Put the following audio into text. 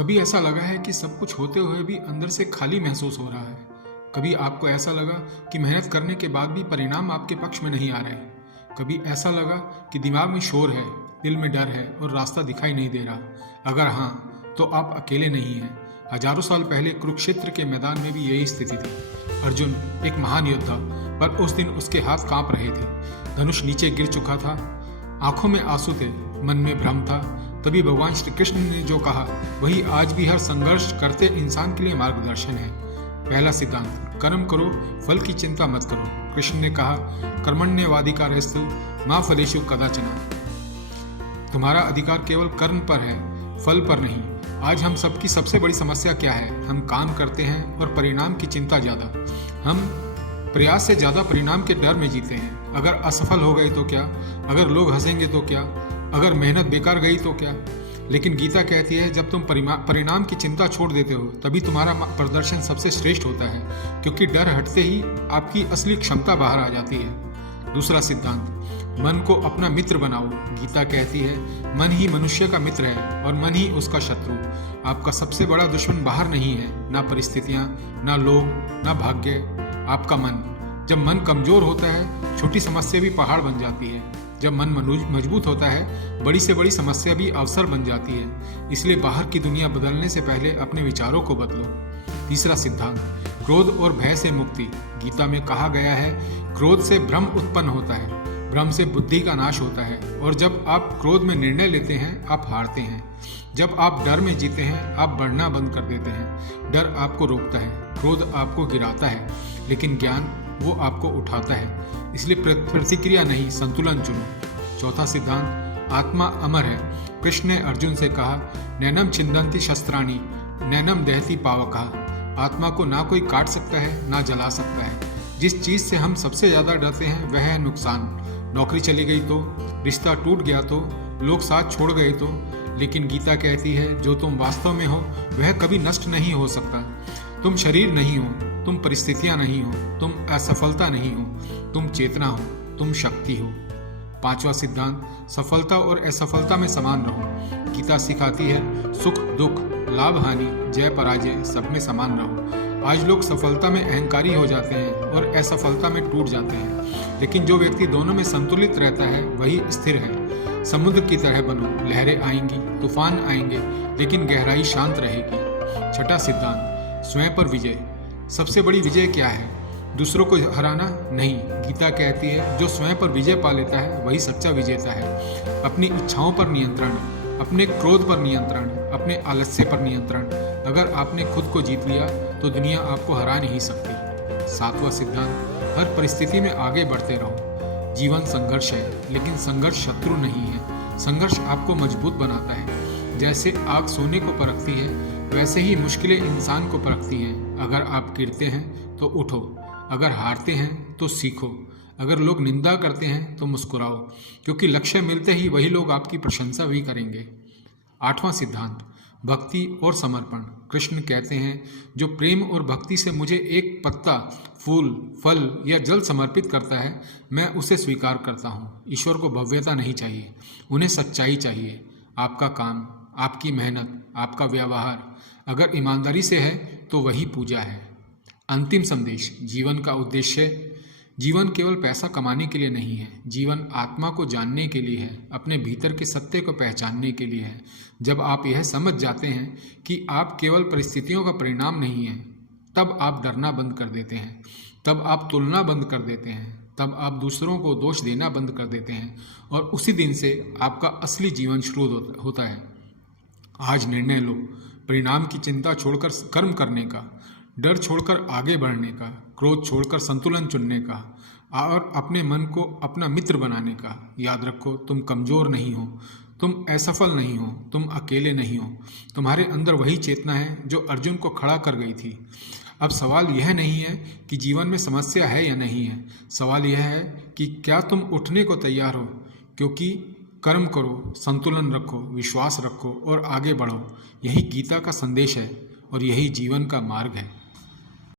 कभी ऐसा लगा है कि सब कुछ होते हुए भी अंदर से खाली महसूस हो रहा है। कभी आपको ऐसा लगा कि मेहनत करने के बाद भी परिणाम आपके पक्ष में नहीं आ रहे। कभी ऐसा लगा कि दिमाग में शोर है, दिल में डर है और रास्ता दिखाई नहीं दे रहा। अगर हाँ, तो आप अकेले नहीं हैं। हजारों साल पहले कुरुक्षेत्र के मैदान में भी यही स्थिति थी। अर्जुन एक महान योद्धा, पर उस दिन उसके हाथ कांप रहे थे। धनुष नीचे गिर चुका था, आंखों में आंसू थे, मन में भ्रम था। तभी भगवान श्री कृष्ण ने जो कहा वही आज भी हर संघर्ष करते इंसान के लिए मार्गदर्शन है। पहला सिद्धांत, कर्म करो, फल की चिंता मत करो। कृष्ण ने कहा, कर्मण्येवाधिकारस्तु मा फलेषु कदाचन। तुम्हारा अधिकार केवल कर्म पर है, फल पर नहीं। आज हम सबकी सबसे बड़ी समस्या क्या है? हम काम करते हैं और परिणाम की चिंता ज्यादा। हम प्रयास से ज्यादा परिणाम के डर में जीते हैं। अगर असफल हो गए तो क्या? अगर लोग हंसेंगे तो क्या? अगर मेहनत बेकार गई तो क्या? लेकिन गीता कहती है, जब तुम परिणाम की चिंता छोड़ देते हो तभी तुम्हारा प्रदर्शन सबसे श्रेष्ठ होता है, क्योंकि डर हटते ही आपकी असली क्षमता बाहर आ जाती है। दूसरा सिद्धांत, मन को अपना मित्र बनाओ। गीता कहती है, मन ही मनुष्य का मित्र है और मन ही उसका शत्रु। आपका सबसे बड़ा दुश्मन बाहर नहीं है, ना परिस्थितियां, ना लोग, ना भाग्य, आपका मन। जब मन कमजोर होता है, छोटी समस्या भी पहाड़ बन जाती है। जब मन मजबूत होता है, बड़ी से बड़ी समस्या भी अवसर बन जाती है। इसलिए बाहर की दुनिया बदलने से पहले अपने विचारों को बदलो। तीसरा सिद्धांत, क्रोध और भय से मुक्ति। गीता में कहा गया है, क्रोध से भ्रम उत्पन्न होता है, भ्रम से बुद्धि का नाश होता है, और जब आप क्रोध में निर्णय लेते हैं आप हारते हैं। जब आप डर में जीते हैं आप बढ़ना बंद कर देते हैं। डर आपको रोकता है, क्रोध आपको गिराता है, लेकिन ज्ञान वो आपको उठाता है। इसलिए प्रतिक्रिया नहीं, संतुलन चुनो। चौथा सिद्धांत, आत्मा अमर है। कृष्ण ने अर्जुन से कहा, नैनम छिन्दन्ति शस्त्राणि नैनम दहति पावकः। आत्मा को ना कोई काट सकता है ना जला सकता है। जिस चीज से हम सबसे ज्यादा डरते हैं वह है नुकसान। नौकरी चली गई तो, रिश्ता टूट गया तो, लोग साथ छोड़ गए तो। लेकिन गीता कहती है, जो तुम वास्तव में हो वह कभी नष्ट नहीं हो सकता। तुम शरीर नहीं हो, तुम परिस्थितियां नहीं हो, तुम असफलता नहीं हो, तुम चेतना हो, तुम शक्ति हो। पांचवा सिद्धांत, सफलता और असफलता में समान रहो। गीता सिखाती है, सुख दुख, लाभ हानि, जय पराजय सब में समान रहो। आज लोग सफलता में अहंकारी हो जाते हैं और असफलता में टूट जाते हैं, लेकिन जो व्यक्ति दोनों में संतुलित रहता है वही स्थिर है। समुद्र की तरह बनो, लहरें आएंगी, तूफान आएंगे, लेकिन गहराई शांत रहेगी। छठा सिद्धांत, स्वयं पर विजय। सबसे बड़ी विजय क्या है? दूसरों को हराना नहीं। गीता कहती है, जो स्वयं पर विजय पा लेता है वही सच्चा विजेता है। अपनी इच्छाओं पर नियंत्रण, अपने क्रोध पर नियंत्रण, अपने आलस्य पर नियंत्रण। अगर आपने खुद को जीत लिया तो दुनिया आपको हरा नहीं सकती। सातवां सिद्धांत, हर परिस्थिति में आगे बढ़ते रहो। जीवन संघर्ष है, लेकिन संघर्ष शत्रु नहीं है। संघर्ष आपको मजबूत बनाता है। जैसे आग सोने को परखती है, वैसे ही मुश्किलें इंसान को परखती हैं। अगर आप गिरते हैं तो उठो, अगर हारते हैं तो सीखो, अगर लोग निंदा करते हैं तो मुस्कुराओ, क्योंकि लक्ष्य मिलते ही वही लोग आपकी प्रशंसा भी करेंगे। आठवां सिद्धांत, भक्ति और समर्पण। कृष्ण कहते हैं, जो प्रेम और भक्ति से मुझे एक पत्ता, फूल, फल या जल समर्पित करता है, मैं उसे स्वीकार करता हूँ। ईश्वर को भव्यता नहीं चाहिए, उन्हें सच्चाई चाहिए। आपका काम, आपकी मेहनत, आपका व्यवहार अगर ईमानदारी से है तो वही पूजा है। अंतिम संदेश, जीवन का उद्देश्य, जीवन केवल पैसा कमाने के लिए नहीं है। जीवन आत्मा को जानने के लिए है, अपने भीतर के सत्य को पहचानने के लिए है। जब आप यह समझ जाते हैं कि आप केवल परिस्थितियों का परिणाम नहीं हैं, तब आप डरना बंद कर देते हैं, तब आप तुलना बंद कर देते हैं, तब आप दूसरों को दोष देना बंद कर देते हैं, और उसी दिन से आपका असली जीवन शुरू होता है। आज निर्णय लो, परिणाम की चिंता छोड़कर कर्म करने का, डर छोड़कर आगे बढ़ने का, क्रोध छोड़कर संतुलन चुनने का, और अपने मन को अपना मित्र बनाने का। याद रखो, तुम कमजोर नहीं हो, तुम असफल नहीं हो, तुम अकेले नहीं हो। तुम्हारे अंदर वही चेतना है जो अर्जुन को खड़ा कर गई थी। अब सवाल यह नहीं है कि जीवन में समस्या है या नहीं है, सवाल यह है कि क्या तुम उठने को तैयार हो। क्योंकि कर्म करो, संतुलन रखो, विश्वास रखो और आगे बढ़ो। यही गीता का संदेश है और यही जीवन का मार्ग है।